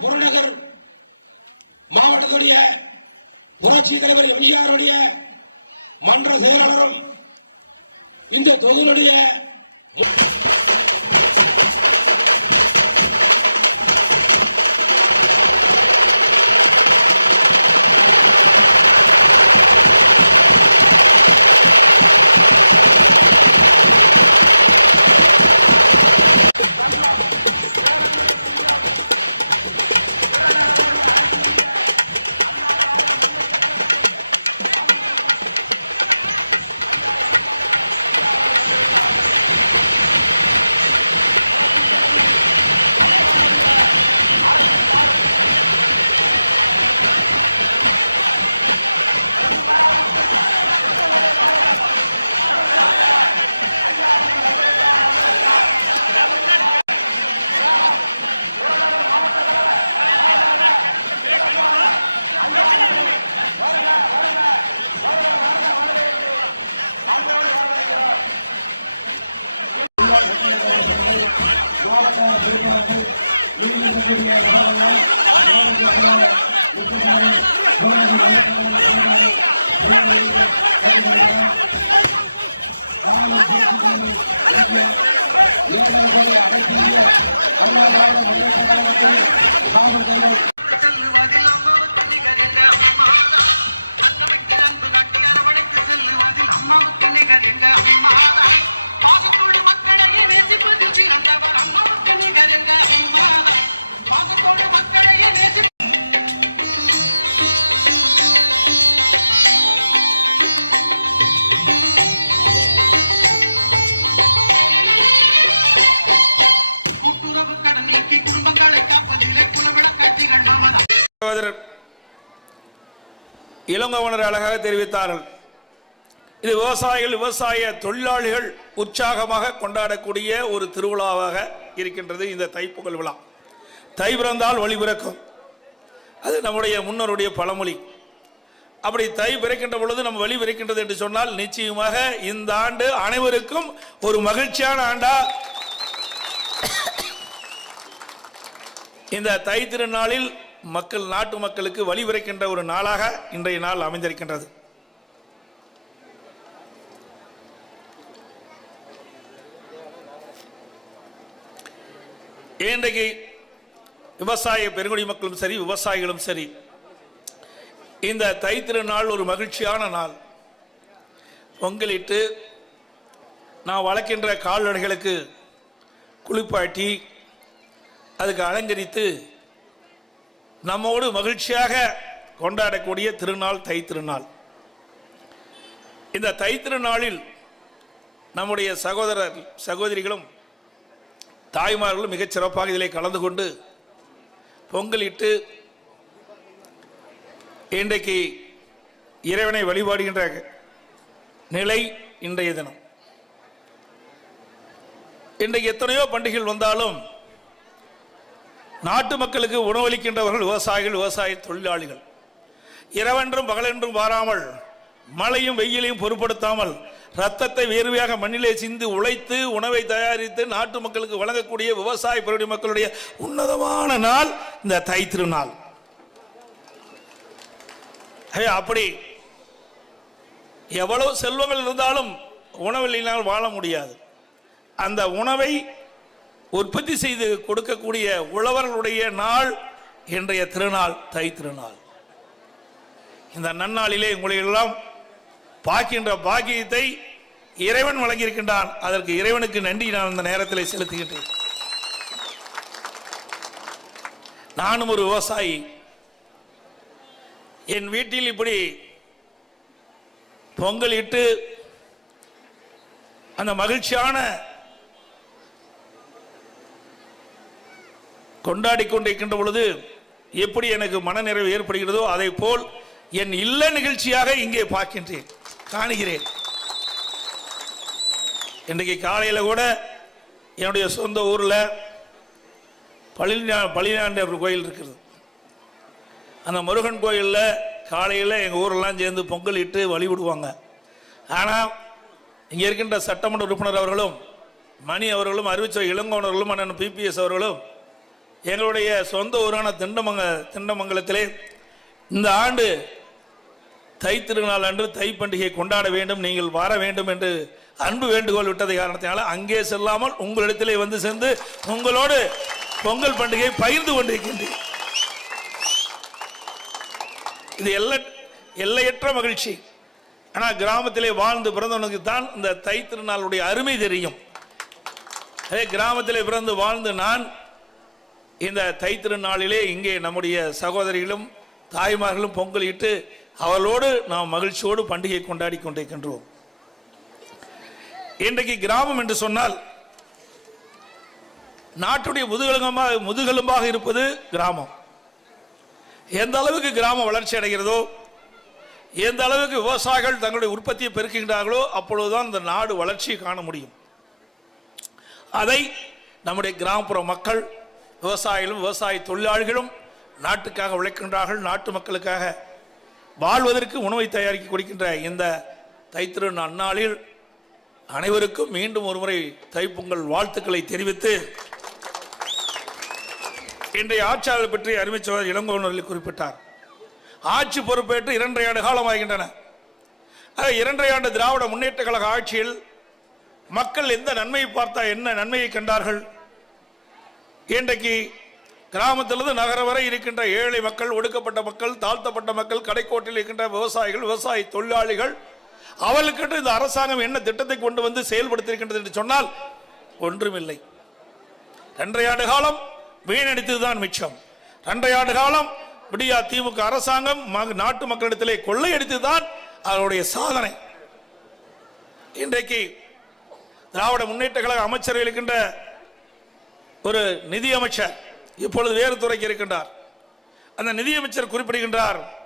புறநகர் மாவட்டத்துடைய புரட்சி தலைவர் எம்ஜிஆருடைய மன்ற செயலாளரும் இந்த தொகுதியுடைய கேட்டுக்கொள்கிறோம். காலம் புரட்சித்தலைவர் எம்ஜிஆர் ஏழரை கோடி அனைத்து இந்திய அண்ணா திராவிட முன்னேற்ற கழகத்தில் காவல்துறையினர் அம்மாவுக்கு நிகர் எங்க அம்மாதான் பாசத்தோடு மக்களையே நேசிப்பதில் சிறந்தவர். அம்மாவுக்கு நிகர் அம்மாதான் பாசத்தோடு மக்களையே நேசி குடும்பங்களை இளங்கவனர் அழகாக தெரிவித்தார்கள். இது விவசாயிகள் விவசாய தொழிலாளிகள் உற்சாகமாக கொண்டாடக்கூடிய ஒரு திருவிழாவாக இருக்கின்றது இந்த தைப்பொங்கல் விழா. தை பிறந்தால் வழி பிறக்கும். அது நம்முடைய முன்னோருடைய பழமொழி. அப்படி தை பிறக்கின்ற பொழுது நம்ம வழி பிறக்கின்றது என்று சொன்னால் நிச்சயமாக இந்த ஆண்டு அனைவருக்கும் ஒரு மகிழ்ச்சியான ஆண்டா. இந்த தை திருநாளில் மக்கள் நாட்டு மக்களுக்கு வழிபிறக்கின்ற ஒரு நாளாக இன்றைய நாள் அமைந்திருக்கின்றது. இன்றைக்கு விவசாய பெருங்குடி மக்களும் சரி விவசாயிகளும் சரி இந்த தை நாள் ஒரு மகிழ்ச்சியான நாள். பொங்கலிட்டு நான் வளர்க்கின்ற கால்நடைகளுக்கு குளிப்பாட்டி அதுக்கு அலங்கரித்து நம்மோடு மகிழ்ச்சியாக கொண்டாடக்கூடிய திருநாள் தைத்திருநாள் இந்த தைத்திருநாளில் நம்முடைய சகோதரர் சகோதரிகளும் தாய்மார்களும் மிகச் சிறப்பாக இதிலே கலந்து கொண்டு பொங்கலிட்டு இன்றைக்கு இறைவனை வழிபாடுகின்ற நிலை இன்றைய தினம். இன்றைக்கு எத்தனையோ பண்டிகைகள் வந்தாலும் நாட்டு மக்களுக்கு உணவளிக்கின்றவர்கள் விவசாயிகள் விவசாய தொழிலாளிகள். இரவென்றும் பகலென்றும் வாராமல் மழையும் வெயிலையும் பொருட்படுத்தாமல் ரத்தத்தை வேர்வையாக மண்ணிலே சிந்து உழைத்து உணவை தயாரித்து நாட்டு மக்களுக்கு வழங்கக்கூடிய விவசாய பெருடி மக்களுடைய உன்னதமான நாள் இந்த தை திருநாள். அப்படி எவ்வளவு செல்வங்கள் இருந்தாலும் உணவில்லைனால் வாழ முடியாது. அந்த உணவை உற்பத்தி செய்து கொடுக்கக்கூடிய உழவர்களுடைய நாள் இன்றைய திருநாள் தை திருநாள். இந்த நன்னாளிலே உங்களை எல்லாம் பார்க்கின்ற பாக்கியத்தை இறைவன் வழங்கியிருக்கின்றான். அதற்கு இறைவனுக்கு நன்றி நான் அந்த நேரத்தில் செலுத்துகின்றேன். நானும் ஒரு விவசாயி. என் வீட்டில் இப்படி பொங்கல் இட்டு அந்த மகிழ்ச்சியான கொண்டாடி கொண்டிருக்கின்ற பொழுது எப்படி எனக்கு மனநிறைவு ஏற்படுகிறதோ அதை போல் என் இல்ல நிகழ்ச்சியாக இங்கே பார்க்கின்றேன். காணுகிறேன். இன்றைக்கு காலையில் கூட என்னுடைய சொந்த ஊரில் பழனியா பழனியாண்டவர் கோயில் இருக்கிறது அந்த முருகன் கோயிலில் காலையில் எங்கள் ஊரெல்லாம் சேர்ந்து பொங்கல் இட்டு வழிவிடுவாங்க ஆனால் இங்கே இருக்கின்ற சட்டமன்ற உறுப்பினர் அவர்களும் மணி அவர்களும் அறிவிச்ச இளங்கோவனர்களும் அண்ணன் பிபிஎஸ் அவர்களும் எங்களுடைய சொந்த ஊரான திண்டமங்க திண்டமங்கலத்திலே இந்த ஆண்டு தை திருநாள் அன்று தை பண்டிகை கொண்டாட வேண்டும் நீங்கள் வர வேண்டும் என்று அன்பு வேண்டுகோள் விட்டதை காரணத்தினால அங்கே செல்லாமல் உங்களிடத்திலே வந்து சேர்ந்து உங்களோடு பொங்கல் பண்டிகை பகிர்ந்து கொண்டிருக்கின்றேன். இது எல்ல எல்லையற்ற மகிழ்ச்சி. ஆனால் கிராமத்திலே வாழ்ந்து பிறந்தவனுக்கு தான் இந்த தை திருநாளுடைய அருமை தெரியும். அதே கிராமத்திலே பிறந்து வாழ்ந்து நான் இந்த தை திருநாளிலே இங்கே நம்முடைய சகோதரிகளும் தாய்மார்களும் பொங்கலிட்டு அவளோடு நாம் மகிழ்ச்சியோடு பண்டிகை கொண்டாடி கொண்டிருக்கின்றோம். இன்றைக்கு கிராமம் என்று சொன்னால் நாட்டுடைய முதுகெலும்பமாக முதுகெலும்பாக இருப்பது கிராமம். எந்த அளவுக்கு கிராமம் வளர்ச்சி அடைகிறதோ எந்த அளவுக்கு விவசாயிகள் தங்களுடைய உற்பத்தியை பெருக்குகின்றார்களோ அப்பொழுதுதான் இந்த நாடு வளர்ச்சியை காண முடியும். அதை நம்முடைய கிராமப்புற மக்கள் விவசாயிகளும் விவசாய தொழிலாளிகளும் நாட்டுக்காக உழைக்கின்றார்கள் நாட்டு மக்களுக்காக வாழ்வதற்கு உணவை தயாரிக்க கொடுக்கின்ற இந்த தைத்திரு நன்னாளில் அனைவருக்கும் மீண்டும் ஒருமுறை தைப்பொங்கல் வாழ்த்துக்களை தெரிவித்து இன்றைய ஆட்சியாளர் பற்றி அறிவிச்சவர் இளங்கோவனர்கள் குறிப்பிட்டார். ஆட்சி பொறுப்பேற்று இரண்டரை ஆண்டு காலம் ஆகின்றன இரண்டரை ஆண்டு திராவிட முன்னேற்ற கழக ஆட்சியில் மக்கள் எந்த நன்மையை பார்த்தா என்ன நன்மையை கண்டார்கள்? இன்றைக்கு கிராமத்திலிருந்து நகரம் வரை இருக்கின்ற ஏழை மக்கள் ஒடுக்கப்பட்ட மக்கள் தாழ்த்தப்பட்ட மக்கள் கடைக்கோட்டில் இருக்கின்ற விவசாயிகள் விவசாய தொழிலாளிகள் அவளுக்கென்று இந்த அரசாங்கம் என்ன திட்டத்தை கொண்டு வந்து செயல்படுத்தியிருக்கின்றது என்று சொன்னால் ஒன்றுமில்லை. ரெண்டரை ஆண்டு காலம் வீணடித்ததுதான் மிச்சம். ரெண்டரை ஆண்டு காலம் விடியா திமுக அரசாங்கம் மக- நாட்டு மக்களிடத்திலே கொள்ளையடித்துதான் அவருடைய சாதனை. இன்றைக்கு திராவிட முன்னேற்ற கழக அமைச்சர் இருக்கின்ற ஒரு நிதி அமைச்சர் இப்பொழுது வேறு துறைக்கு இருக்கின்றார். அந்த நிதியமைச்சர் குறிப்பிடுகின்றார்.